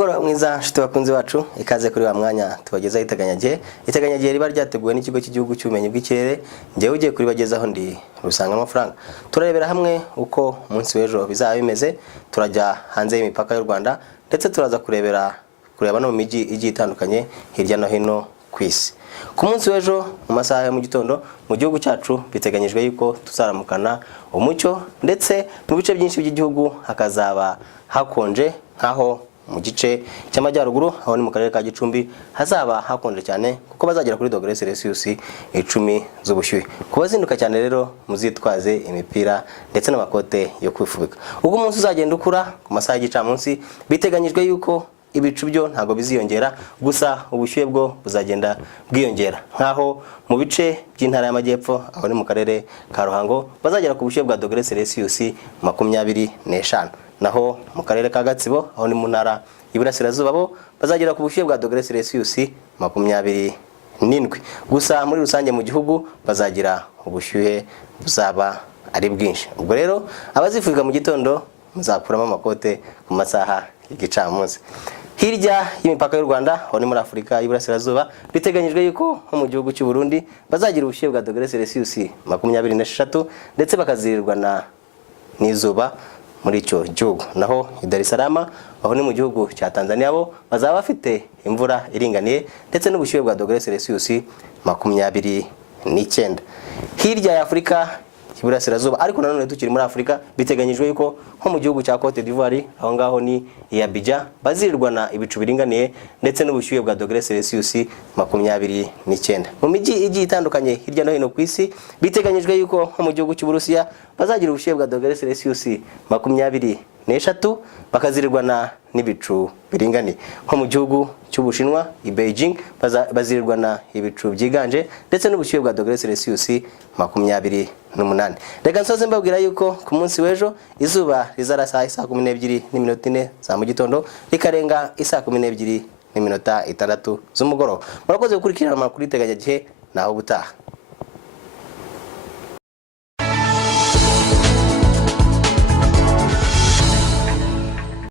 Umugoroba mwiza nshuti bakunzi bacu, ikaze kuri wa mwanya tubagezaho iteganyagihe riba ryateguwe n'ikigo cy'igihugu cy'ubumenyi bw'ikirere. Ngewe ugiye kuribagezaho ndi Rusanga amafaranga. Turarebera hamwe uko umunsi w'ejo bizaba bimeze, turajya hanze y'imipaka y'u Rwanda ndetse turaza kureba no mu mijyi igiye itandukanye hirya no hino ku isi. Ku munsi w'ejo mu masaha ya mu gitondo mu gihugu cyacu biteganyijwe yuko tuzaramukana umucyo, ndetse mu bice byinshi by'igihugu hakazaba hakonje, nkaho mu gice cy'amajyaruguru aho ni mu karere ka Gicumbi hazaba hakonje cyane kuko bazagera kuri °C 10 z'ubushyuhe. Kubazinduka cyane rero muzitwaze imipira ndetse n'amakote yo kwifubika. Ubwo umunsi uzagenda ukura ku masaha y'igicamunsi biteganyijwe yuko ibicu byo ntago biziyongera, gusa ubushyuhe bwo buzagenda bwiyongera, nkaho mu bice by'intara y'amajyepfo aho ni mu karere ka Ruhango bazagera ku bushyuhe bwa °C 25, naho mu karere ka Gatsibo aho ni mu ntara y'Iburasirazuba bo bazagera ku bushyuhe bwa °C 27. Gusa muri rusange mu gihugu bazagira ubushyuhe buzaba ari bwinshi. Ubwo rero abazifuzwa mu gitondo muzakuramo amakote ku masaha y'igicamunsi. Hirya y'imipaka y'u Rwanda aho ni muri Afurika y'Iburasirazuba biteganyijwe yuko nko mu gihugu cy'u Burundi bazagira ubushyuhe bwa °C 26 ndetse bakazirirwa n'izuba muri icyo gihugu. Naho i Dar es Salaam aho ni mu gihugu cya Tanzania bo bazaba bafite imvura iringaniye ndetse n'ubushyuhe bwa °C 29. Hirya ya Afurika y'Iburasirazuba ariko nanone tukiri muri Afurika biteganyijwe yuko nko mu gihugu cya Cote d'Ivoire aho ngaho ni i Abidjan bazirirwa ibicu biringaniye ndetse n'ubushyuhe bwa °C 29. Mu mijyi igiye itandukanye hirya no hino ku isi biteganyijwe yuko nko mu gihugu cy'Uburusiya bazagira ubushyuhe bwa °C 23 bakazirirwa n'ibicu biringaniye. Nko mu gihugu cy'Ubushinwa i Beijing bazirirwa ibicu byiganje ndetse n'ubushyuhe bwa °C 28. Reka nsoze mbabwira yuko ku munsi w'ejo izuba rizarasa saa 12:04 za mu gitondo rikarenga saa 12:06 z'umugoroba. Murakoze gukurikirana amakuru y'iteganyagihe naho ubutaha.